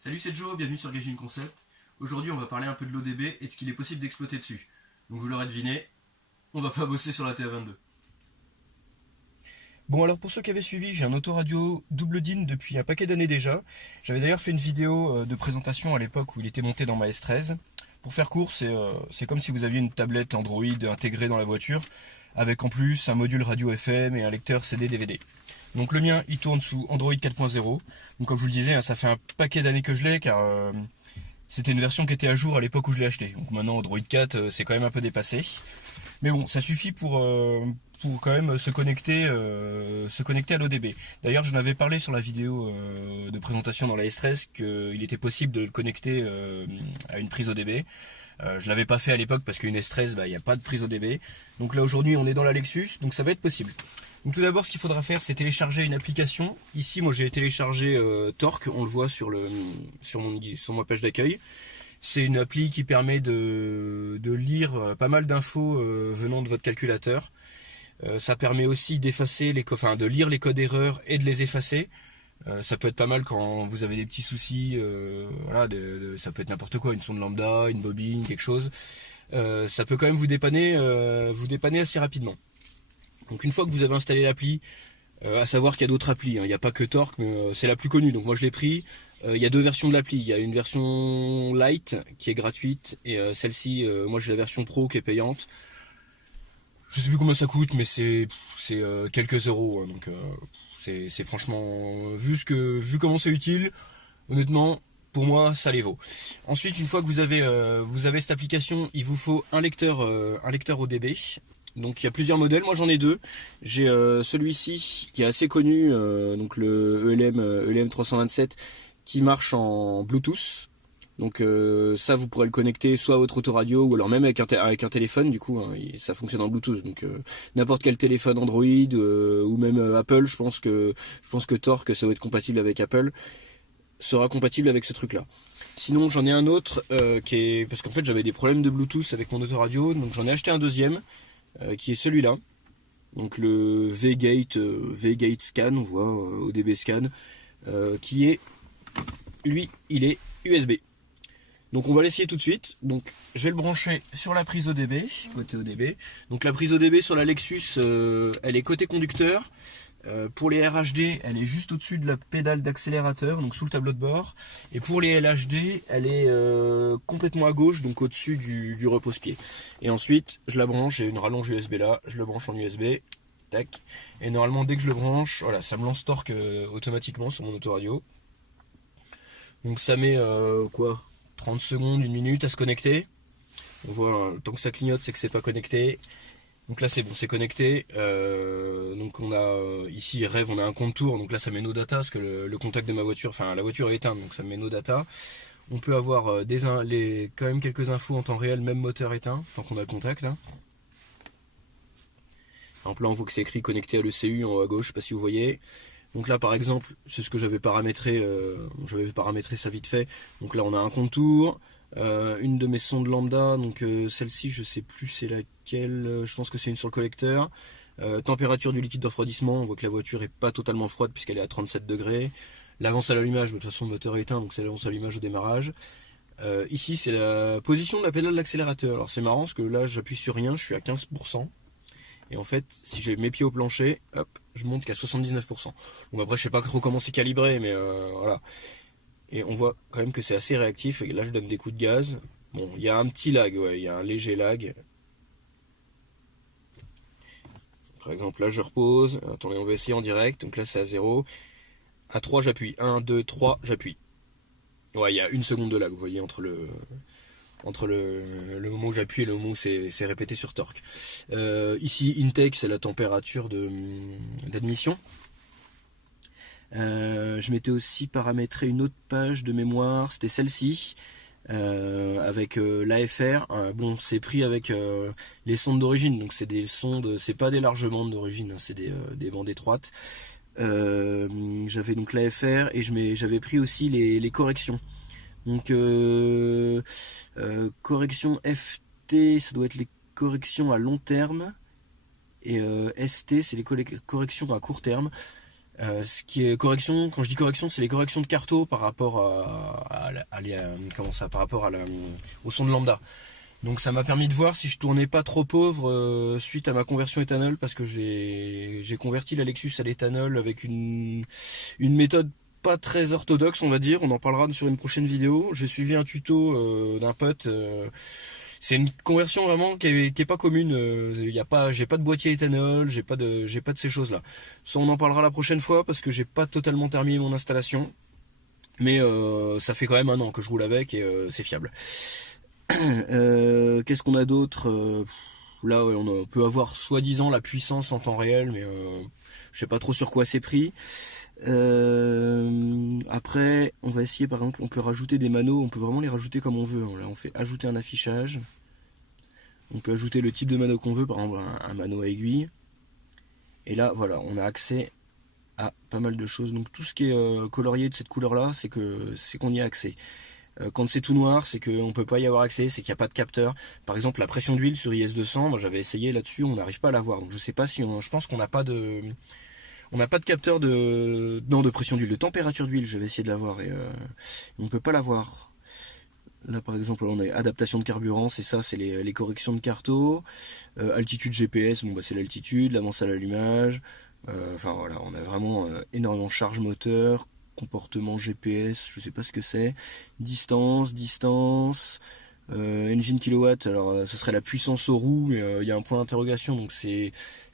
Salut, c'est Joe, bienvenue sur Gaijin Concept. Aujourd'hui, on va parler un peu de l'ODB et de ce qu'il est possible d'exploiter dessus. Donc vous l'aurez deviné, on va pas bosser sur la TA22. Bon, alors pour ceux qui avaient suivi, j'ai un autoradio double DIN depuis un paquet d'années déjà. J'avais d'ailleurs fait une vidéo de présentation à l'époque où il était monté dans ma S13. Pour faire court, c'est comme si vous aviez une tablette Android intégrée dans la voiture, avec en plus un module radio FM et un lecteur CD-DVD. Donc le mien, il tourne sous Android 4.0. Donc comme je vous le disais, ça fait un paquet d'années que je l'ai, car c'était une version qui était à jour à l'époque où je l'ai acheté. Donc maintenant, Android 4, c'est quand même un peu dépassé. Mais bon, ça suffit pour quand même se connecter à l'ODB. D'ailleurs, j'en avais parlé sur la vidéo de présentation dans la S13 qu'il était possible de le connecter à une prise ODB. Je l'avais pas fait à l'époque parce qu'une S13, il n'y a pas de prise ODB. Donc là aujourd'hui, on est dans la Lexus, donc ça va être possible. Donc tout d'abord, ce qu'il faudra faire, c'est télécharger une application. Ici, moi, j'ai téléchargé Torque, on le voit sur ma page d'accueil. C'est une appli qui permet de lire pas mal d'infos venant de votre calculateur. Ça permet aussi d'effacer de lire les codes erreurs et de les effacer. Ça peut être pas mal quand vous avez des petits soucis. Voilà, ça peut être n'importe quoi, une sonde lambda, une bobine, quelque chose. Ça peut quand même vous dépanner assez rapidement. Donc une fois que vous avez installé l'appli, à savoir qu'il y a d'autres applis, hein, il n'y a pas que Torque, mais c'est la plus connue. Donc moi je l'ai pris. Il y a deux versions de l'appli. Il y a une version light qui est gratuite et celle-ci, moi j'ai la version pro qui est payante. Je sais plus combien ça coûte, mais c'est quelques euros. Hein, donc c'est franchement vu comment c'est utile, honnêtement, pour moi ça les vaut. Ensuite, une fois que vous avez cette application, il vous faut un lecteur ODB. Donc il y a plusieurs modèles, moi j'en ai deux. J'ai celui-ci qui est assez connu, donc le ELM 327 qui marche en Bluetooth. Donc ça vous pourrez le connecter soit à votre autoradio ou alors même avec un téléphone du coup, hein, ça fonctionne en Bluetooth. Donc n'importe quel téléphone Android ou même Apple, je pense que Torque, ça va être compatible avec Apple, sera compatible avec ce truc là. Sinon j'en ai un autre parce qu'en fait j'avais des problèmes de Bluetooth avec mon autoradio, donc j'en ai acheté un deuxième qui est celui-là. Donc le V-Gate Scan, on voit ODB Scan, qui est, lui, il est USB. Donc on va l'essayer tout de suite. Donc je vais le brancher sur la prise ODB, côté ODB. Donc la prise ODB sur la Lexus, elle est côté conducteur. Pour les RHD, elle est juste au-dessus de la pédale d'accélérateur, donc sous le tableau de bord. Et pour les LHD, elle est complètement à gauche, donc au-dessus du repose-pied. Et ensuite, je la branche, j'ai une rallonge USB là, je le branche en USB, tac. Et normalement, dès que je le branche, voilà, ça me lance Torque automatiquement sur mon autoradio. Donc ça met 30 secondes, une minute à se connecter. On voit, tant que ça clignote, c'est que c'est pas connecté. Donc là c'est bon, c'est connecté. Donc on a ici Rêve, on a un compte tour. Donc là ça met nos data parce que le contact de ma voiture, enfin la voiture est éteinte, donc ça met nos data. On peut avoir quand même quelques infos en temps réel, même moteur éteint, tant qu'on a le contact là. Par exemple là on voit que c'est écrit connecté à l'ECU en haut à gauche, je sais pas si vous voyez. Donc là par exemple, c'est ce que j'avais paramétré ça vite fait. Donc là on a un contour, une de mes sondes lambda, donc celle-ci je sais plus c'est laquelle, je pense que c'est une sur le collecteur. Température du liquide de refroidissement, on voit que la voiture est pas totalement froide puisqu'elle est à 37 degrés. L'avance à l'allumage, de toute façon le moteur est éteint, donc c'est l'avance à l'allumage au démarrage. Ici c'est la position de la pédale d'accélérateur. Alors c'est marrant parce que là j'appuie sur rien, je suis à 15%. Et en fait, si j'ai mes pieds au plancher, hop, je monte qu'à 79%. Donc après, je sais pas trop comment c'est calibré, mais voilà. Et on voit quand même que c'est assez réactif. Et là, je donne des coups de gaz. Bon, il y a un petit lag, ouais, il y a un léger lag. Par exemple, là, je repose. Attendez, on va essayer en direct. Donc là, c'est à 0. À 3, j'appuie. 1, 2, 3, j'appuie. Ouais, il y a une seconde de lag, vous voyez, entre le moment où j'appuie et le moment où c'est répété sur Torque. Ici, intake, c'est la température d'admission. Je m'étais aussi paramétré une autre page de mémoire, c'était celle-ci, avec l'AFR. Bon, c'est pris avec les sondes d'origine, donc c'est des sondes, c'est pas des larges bandes d'origine, hein, c'est des bandes étroites. J'avais donc l'AFR et j'avais pris aussi les corrections. Donc correction FT, ça doit être les corrections à long terme. Et ST, c'est les corrections à court terme. Ce qui est correction, quand je dis correction, c'est les corrections de Carto par rapport par rapport au son de lambda. Donc ça m'a permis de voir si je tournais pas trop pauvre suite à ma conversion éthanol, parce que j'ai converti la Lexus à l'éthanol avec une méthode pas très orthodoxe, on va dire. On en parlera sur une prochaine vidéo. J'ai suivi un tuto d'un pote. C'est une conversion vraiment qui est pas commune. J'ai pas de boîtier éthanol, j'ai pas de ces choses-là. Ça, on en parlera la prochaine fois parce que j'ai pas totalement terminé mon installation. Mais ça fait quand même 1 an que je roule avec et c'est fiable. Qu'est-ce qu'on a d'autre Là, ouais, on peut avoir soi-disant la puissance en temps réel, mais je sais pas trop sur quoi c'est pris. Après, on va essayer, par exemple, on peut rajouter des manos, on peut vraiment les rajouter comme on veut. Là, on fait ajouter un affichage. On peut ajouter le type de mano qu'on veut, par exemple un mano à aiguille. Et là, voilà, on a accès à pas mal de choses. Donc tout ce qui est colorié de cette couleur-là, c'est qu'on y a accès. Quand c'est tout noir, c'est qu'on peut pas y avoir accès, c'est qu'il n'y a pas de capteur. Par exemple, la pression d'huile sur IS200, moi j'avais essayé là-dessus, on n'arrive pas à l'avoir. Donc je sais pas si je pense qu'on n'a pas de capteur de pression d'huile, de température d'huile. J'avais essayé de l'avoir et on peut pas l'avoir. Là par exemple, on a adaptation de carburant, c'est ça, c'est les corrections de Carto. Altitude GPS, bon bah c'est l'altitude, l'avance à l'allumage. Enfin voilà, on a vraiment énormément de charge moteur, comportement GPS, je sais pas ce que c'est. Distance, engine kilowatt, alors ce serait la puissance aux roues, mais il y a un point d'interrogation, donc c'est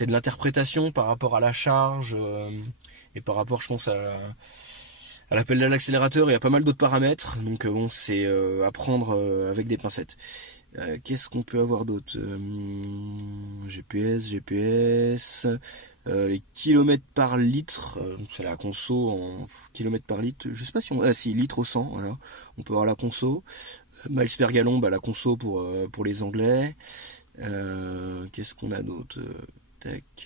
de l'interprétation par rapport à la charge et par rapport, je pense, à l'appel de l'accélérateur. Il y a pas mal d'autres paramètres, donc bon, c'est à prendre avec des pincettes. Qu'est-ce qu'on peut avoir d'autre GPS, les kilomètres par litre, c'est la conso en kilomètres par litre, je sais pas si litre au 100, voilà, on peut avoir la conso. Miles per gallon, bah, la conso pour les anglais. Qu'est-ce qu'on a d'autre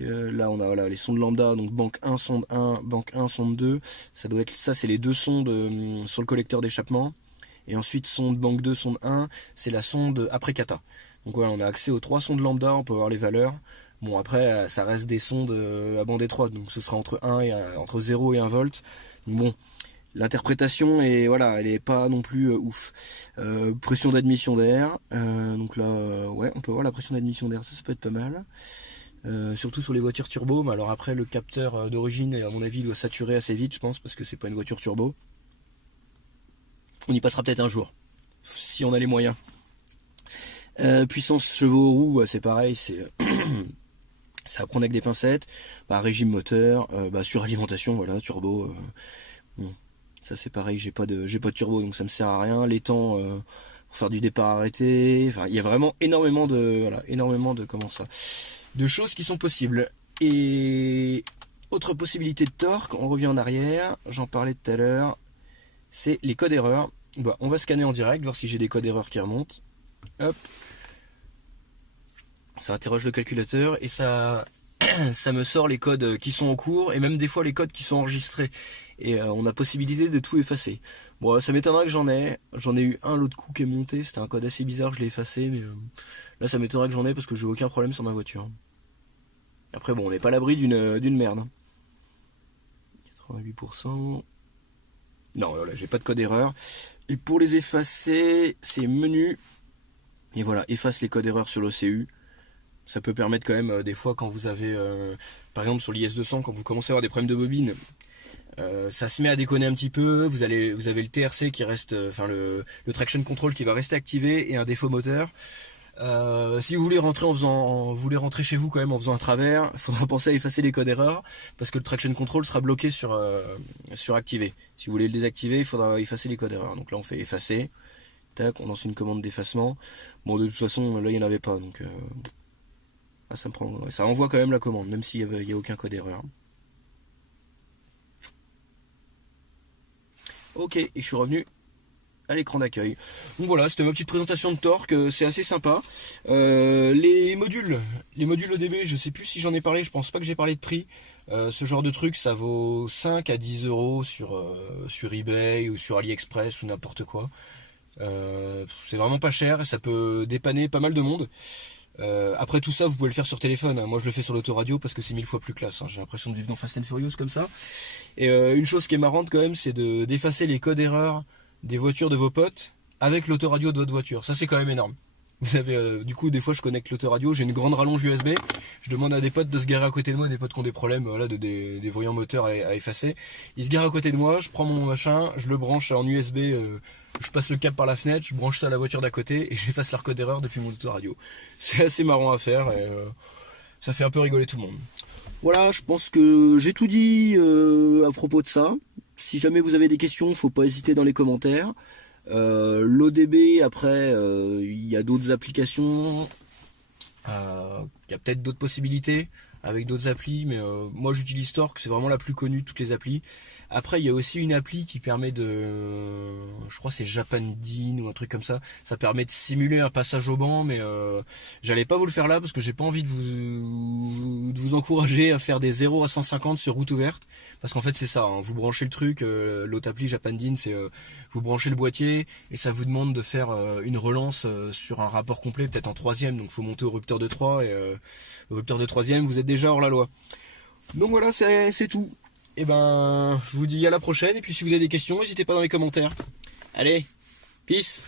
là on a voilà, les sondes lambda, donc banque 1, sonde 1, banque 1, sonde 2. Ça c'est les 2 sondes sur le collecteur d'échappement. Et ensuite sonde banque 2, sonde 1, c'est la sonde après kata. Donc voilà, on a accès aux 3 sondes lambda, on peut avoir les valeurs. Bon après ça reste des sondes à bande étroite, donc ce sera entre 0 et 1 volt. Donc bon, l'interprétation est voilà, elle est pas non plus ouf. Pression d'admission d'air, donc là ouais, on peut voir la pression d'admission d'air, ça peut être pas mal. Surtout sur les voitures turbo, mais alors après le capteur d'origine à mon avis doit saturer assez vite, je pense, parce que c'est pas une voiture turbo. On y passera peut-être un jour, si on a les moyens. Puissance chevaux roues, c'est pareil, c'est à prendre avec des pincettes. Régime moteur, suralimentation, voilà, turbo. Bon, ça c'est pareil, j'ai pas de turbo, donc ça me sert à rien. Les temps pour faire du départ arrêté, enfin il y a vraiment énormément de choses qui sont possibles. Et autre possibilité de torque, on revient en arrière, j'en parlais tout à l'heure, c'est les codes erreurs. Bah, on va scanner en direct, voir si j'ai des codes erreurs qui remontent. Hop. Ça interroge le calculateur et ça me sort les codes qui sont en cours et même des fois les codes qui sont enregistrés. Et on a possibilité de tout effacer. Bon, ça m'étonnerait que j'en ai eu un l'autre coup qui est monté, c'était un code assez bizarre, je l'ai effacé, mais là ça m'étonnerait que j'en ai parce que j'ai aucun problème sur ma voiture. Après bon, on n'est pas à l'abri d'une merde. 88%. Non, voilà, j'ai pas de code erreur. Et pour les effacer, c'est menu. Et voilà, efface les codes erreurs sur l'OCU. Ça peut permettre quand même, des fois, quand vous avez, par exemple sur l'IS200, quand vous commencez à avoir des problèmes de bobine, ça se met à déconner un petit peu. Vous avez le TRC qui reste, le traction control qui va rester activé et un défaut moteur. Si vous voulez rentrer chez vous quand même en faisant un travers, il faudra penser à effacer les codes erreurs parce que le traction control sera bloqué sur activé. Si vous voulez le désactiver, il faudra effacer les codes erreurs. Donc là on fait effacer, tac, on lance une commande d'effacement. Bon, de toute façon là il n'y en avait pas, donc ça envoie quand même la commande même s'il n'y a aucun code erreur. Ok, et je suis revenu à l'écran d'accueil. Donc voilà, c'était ma petite présentation de torque, c'est assez sympa. Les modules ODB, je sais plus si j'en ai parlé, je pense pas que j'ai parlé de prix. Ce genre de truc, ça vaut 5 à 10 euros sur eBay ou sur AliExpress ou n'importe quoi. C'est vraiment pas cher et ça peut dépanner pas mal de monde. Après tout ça, vous pouvez le faire sur téléphone, hein. Moi je le fais sur l'autoradio parce que c'est 1000 fois plus classe, hein. J'ai l'impression de vivre dans Fast and Furious comme ça. Et une chose qui est marrante quand même, c'est d'effacer les codes erreurs des voitures de vos potes avec l'autoradio de votre voiture. Ça c'est quand même énorme. Vous avez, du coup, des fois je connecte l'autoradio, j'ai une grande rallonge USB, je demande à des potes de se garer à côté de moi, des potes qui ont des problèmes, voilà, des voyants moteurs à effacer. Ils se garent à côté de moi, je prends mon machin, je le branche en USB, je passe le câble par la fenêtre, je branche ça à la voiture d'à côté et j'efface leur code d'erreur depuis mon autoradio. C'est assez marrant à faire et ça fait un peu rigoler tout le monde. Voilà, je pense que j'ai tout dit à propos de ça. Si jamais vous avez des questions, faut pas hésiter dans les commentaires. L'ODB, après, il y a d'autres applications, il y a peut-être d'autres possibilités avec d'autres applis, mais moi j'utilise Torque, c'est vraiment la plus connue de toutes les applis. Après il y a aussi une appli qui permet je crois que c'est Japandin ou un truc comme ça, ça permet de simuler un passage au banc, mais j'allais pas vous le faire là parce que j'ai pas envie de vous encourager à faire des 0 à 150 sur route ouverte, parce qu'en fait c'est ça, hein, vous branchez le truc, l'autre appli Japandin, c'est vous branchez le boîtier et ça vous demande de faire une relance sur un rapport complet, peut-être en troisième, donc faut monter au rupteur de 3 et au rupteur de troisième vous êtes déjà hors la loi. Donc voilà, c'est tout. Et ben je vous dis à la prochaine, et puis si vous avez des questions, n'hésitez pas dans les commentaires. Allez, peace.